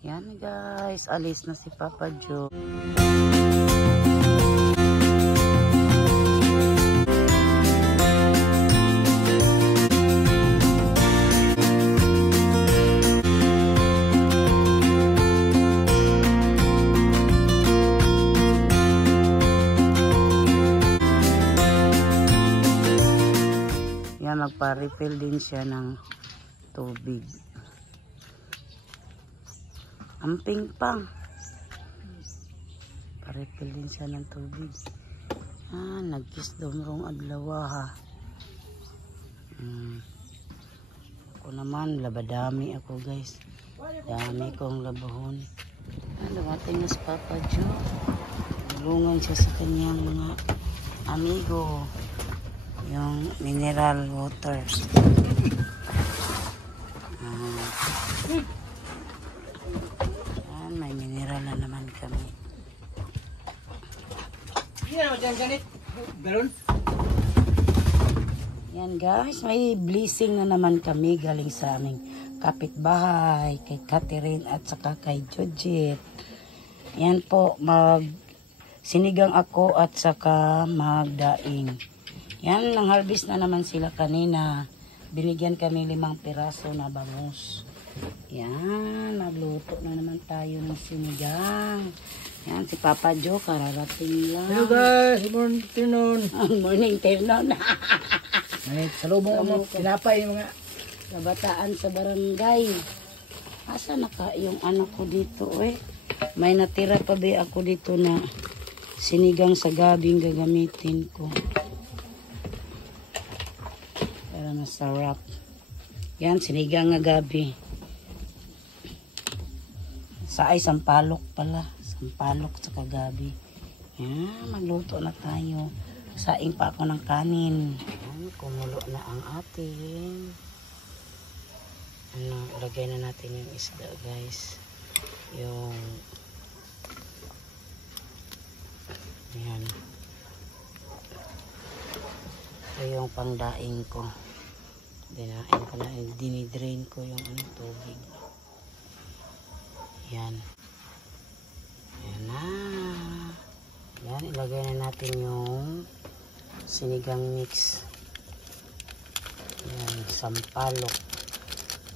Yan guys, alis na si Papa Joe. Yan, magpa-refill din siya ng tubig. Amping pang. Pa-refill din siya ng tubig. Nag-kiss domrong adlaw ha. Ako naman, labadami ako guys. Dami kong labahon. Dumating na si Papa Joe. Tulungan siya sa kanyang mga amigo. Yung mineral water. May mineral na naman kami. Yan guys, may blessing na naman kami galing sa aming kapitbahay, kay Catherine at saka kay Jojit. Yan po, sinigang ako at saka magdaing. Yan, nang harvest na naman sila kanina. Binigyan kami 5 piraso na bangus. Yan, magluto na naman tayo ng sinigang. Yan, si Papa Joe, kararating lang. Hello guys, morning afternoon. Morning afternoon. Salubong mo, pinapay mga kabataan sa barangay. Asa na ka yung anak ko dito eh? May natira pa ba ako dito na sinigang sa gabing gagamitin ko. Para masarap. Yan, sinigang nga gabi. Ay sampalok pala. Sampalok sa kagabi. Yan, magluto na tayo. Saing pa ako ng kanin. Yan, kumulo na ang ating. Lagay na natin yung isda guys. Yung yan. Ito yung pangdaing ko. Dinain ko na, dinidrain ko yung tubig. Yan. Yan na. Yan, ilagay na natin yung sinigang mix. Yan, sampalok.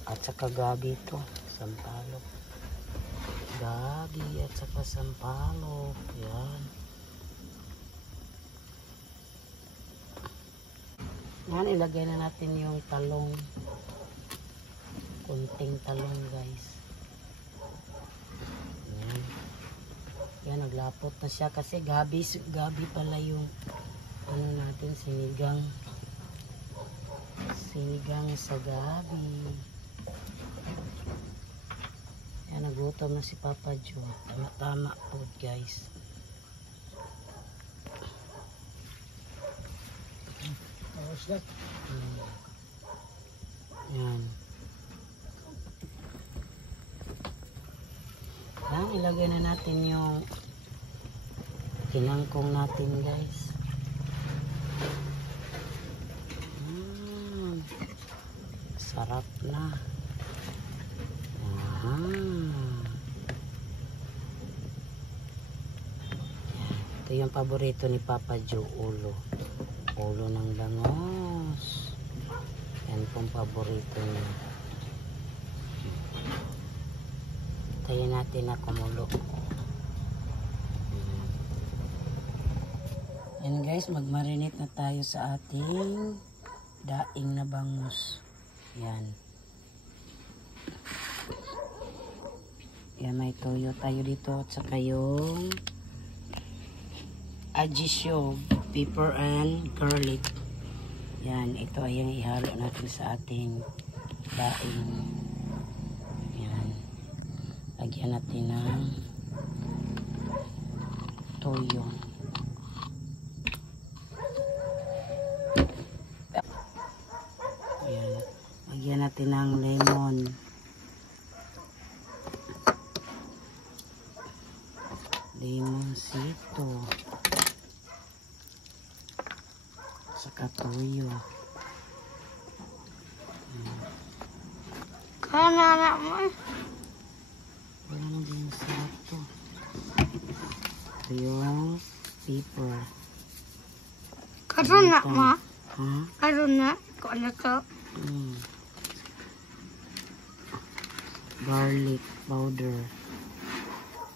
At saka gabi ito. Sampalok. Gabi at saka sampalok. Yan. Yan, ilagay na natin yung talong. Kunting talong guys. Yan, naglapot na siya kasi gabi pala yung natin, sinigang sa gabi. Yan, nagutom na si Papa Joe. Tama po guys. Yan. Yan, ilagay na natin yung kinangkong natin guys. Sarap na. Ito yung paborito ni Papa Joe, ulo. Ulo ng bangos. Yan pong paborito niya. Tayo natin na kumulo. Yan guys, magmarinate na tayo sa ating daing na bangus. Yan. Yan, may toyo tayo dito at saka yung ajisyo, pepper and garlic. Yan, ito ay yung ihalo natin sa ating daing. Yan. Lagyan natin ng toyo. Yan. Lagyan natin ng lemon. Lemonsito. Saka toyo. Kaya anak mo. Ito yung paper. Karoon na, ma. Ha? Karoon na. Kung ano to. Garlic powder.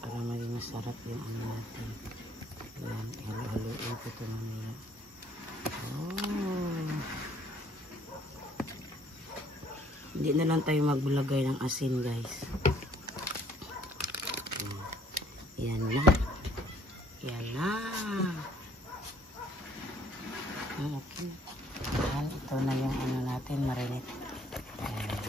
Para maging masarap yung ano natin. Ayan, halo-haloin ko ito mamaya. Oh. Hindi na lang tayo magbulagay ng asin, guys. Yan na. Yan na. Okay. Yan, ito na yung ano natin, marinate. Ayan.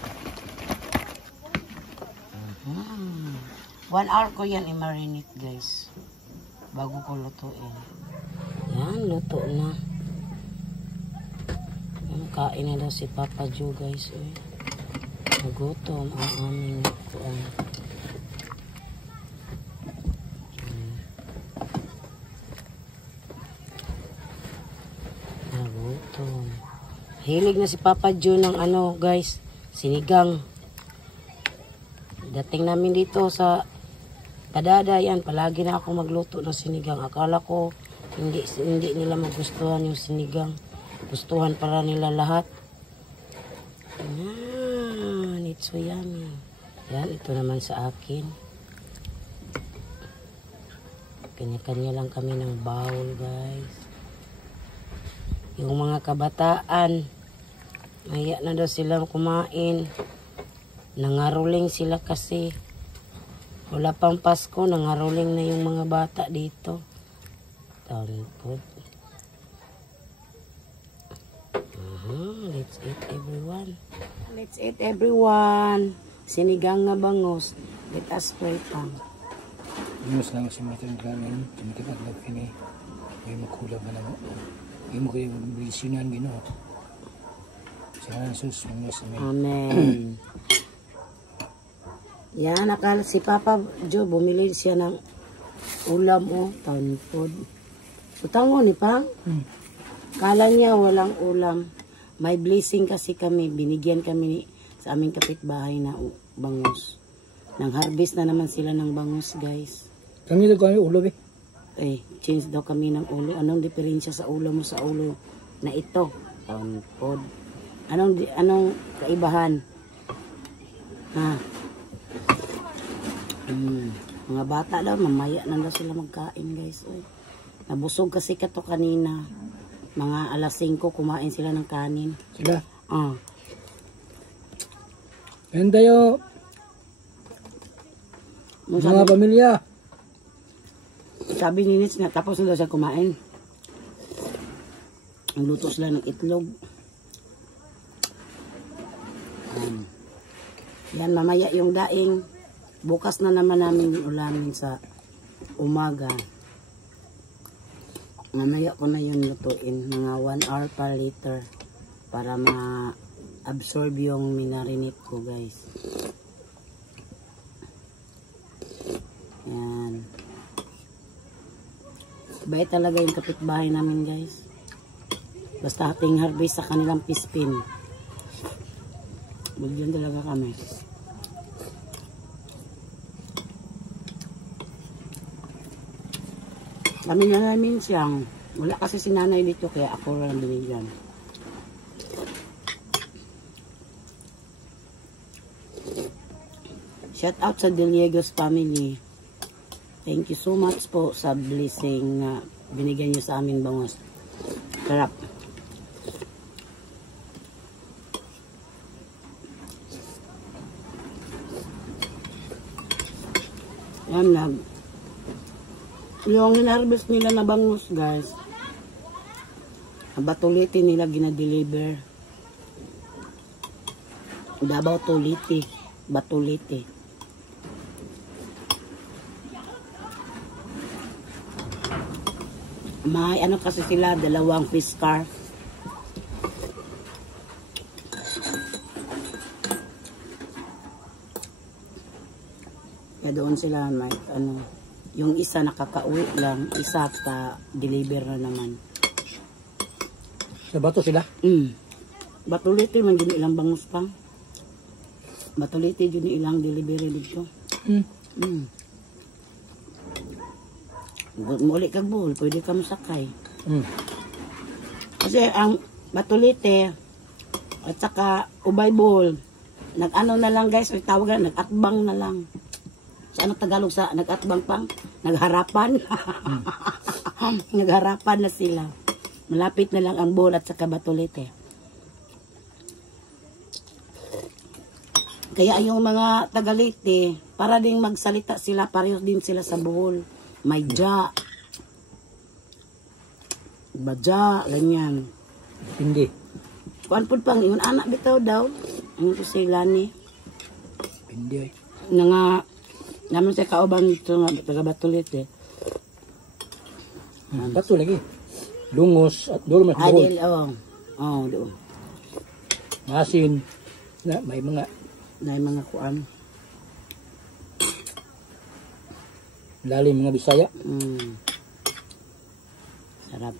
1 hour ko yan i-marinate, guys. Bago ko lutuin. Yan, luto na. Yan, kain na daw si Papa Joe, guys. Nagutom ang aming kuwan. Nagutom. Hilig na si Papa Joe ng ano, guys, sinigang. Dating namin dito sa Padada, yan, palagi na ako magluto ng sinigang. Akala ko hindi nila magustuhan yung sinigang. Gustuhan para nila lahat. Yan, it's so yummy. Yan, ito naman sa akin. Kanya-kanya lang kami ng bowl, guys. Yung mga kabataan, maya na daw silang kumain. Nangaruling sila kasi. Wala pang Pasko, nangaruling na yung mga bata dito. Talpod. Let's eat, everyone. Let's eat, everyone. Sinigang nga bangus. Let us pray pang. Minus lang si Martin Gramin. Tumikipat lang kini. May makulang ka na mo. May mo kayo bilisyonan gino. Sa Jesus, minus sa may. Amen. Yan, akala si Papa Joe, bumili siya ng ulam, tanpod. Utang ni Pang. Kala niya walang ulam. May blessing kasi kami, binigyan kami sa aming kapitbahay na bangus. Nang harvest na naman sila ng bangus, guys. Kami ito kami ulo eh. Change daw kami ng ulo. Anong diferensya sa ulo mo sa ulo na ito? Tanpod. Anong kaibahan? Ha? Mga bata daw, mamaya na daw sila magkain, guys. Nabusog kasi kato kanina. Mga alas 5 kumain sila ng kanin. Sila? Yan tayo. Mga pamilya. Sabi ni Nitz nga, tapos na daw siya kumain. Ang luto sila ng itlog. Yan, mamaya yung daing. Bukas na naman namin ulamin sa umaga. Mamaya ko na yun lutuin. Mga 1 hour pa later. Para ma-absorb yung minarinate ko, guys. Yan. Bait talaga yung kapitbahay namin, guys. Basta ating harvest sa kanilang pispin. Bugyan talaga kami. Kami na namin siyang, wala kasi si nanay dito kaya ako lang binigyan. Shout out sa Deliegos family. Thank you so much po sa blessing na binigyan niyo sa amin bangus. Sarap. Yan lang. Yung hinarvest nila na bangus, guys, Batuliti nila ginadeliver. Davao Tuliti, Batuliti. May ano kasi sila, dalawang fish car. Kaya doon sila may ano, yung isa nakakauwi lang, isa pa deliver na naman. Sa bato sila? Batuliti man din ilang bangus pang. Batuliti din ilang delivery dito. Muli kag buhol, pwede ka masakay. Mm. Kasi ang Batulite at saka ubay buhol, nag-ano na lang guys, may tawag na, nag-atbang na lang. Sa ano Tagalog sa nag-atbang pang? Nagharapan. Nagharapan na sila. Malapit na lang ang buhol at saka Batulite. Kaya yung mga Tagalite, para ding magsalita sila, pareho din sila sa buhol. May ja. Baja, ganyan. Hindi. Kuan pud pang ingon anak bitaw daw. Ang to sila ni. Hindi ay. Nga naman sa kauban dito nga taga Batulite. Bato lagi. Lungos at dulo mas buhol. Adil, oh, doon. Masin. Na, may mga Na mga kuan. lalim mga Bisaya. Sarap.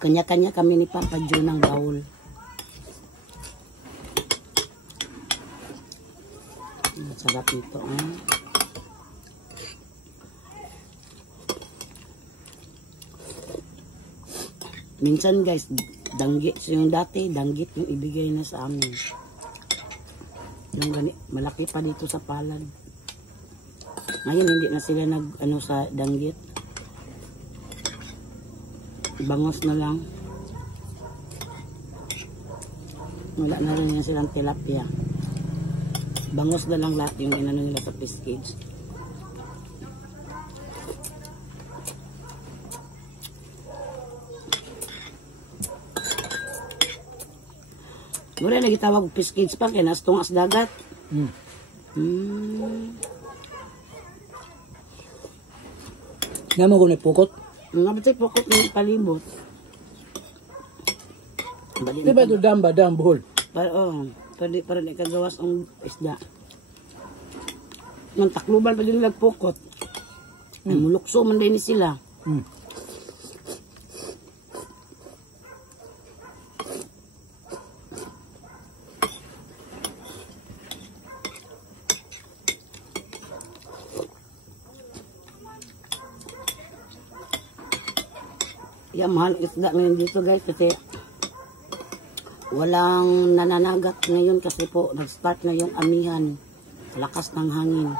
Kanya-kanya kami ni Papa Joe ng bawol. Sarap nito. Minsan guys, danggit. So yung dati, danggit yung ibigay na sa amin. Yung malaki pa dito sa palad. Ngayon hindi na sila nag sa danggit. Bangos na lang. Wala na rin na silang tilapia. Bangos na lang lahat yung inano nila sa fish cage. Wala na gitawag fish cage pa kaya nas tungas dagat. Naman ko nagpukot. Nga ba tayo pokot ng palibot? Di ba ito dam buhol? Pwede para na ikagawas ang isda. Ng takluban pa din nagpokot. Mulukso man din sila. Yan, mahal isda ngayon dito guys kasi walang nananagat ngayon kasi po nag-start na yung amihan. Lakas ng hangin.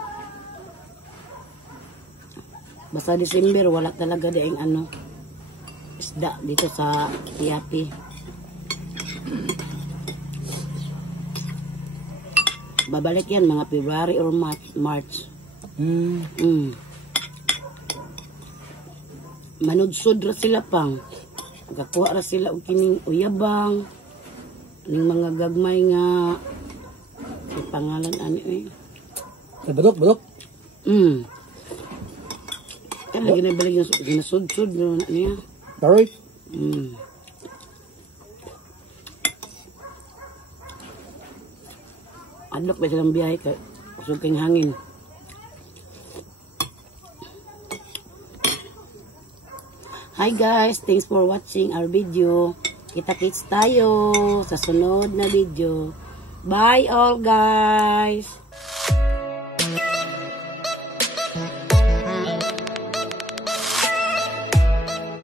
Basta December wala talaga daing isda dito sa Tiapi. Babalik yan mga February or March. Manudsod ra sila pang. Nagakuha ra sila og kining uyabang. Ning mga gagmay nga ang pangalan ani Badok. Kaya lagi na balik yung ginasud-sud na niya. Baroy. Adlok ba silang biyahe ka usog kang hangin. Hi guys, thanks for watching our video. Kita-kits tayo sa sunod na video. Bye all guys!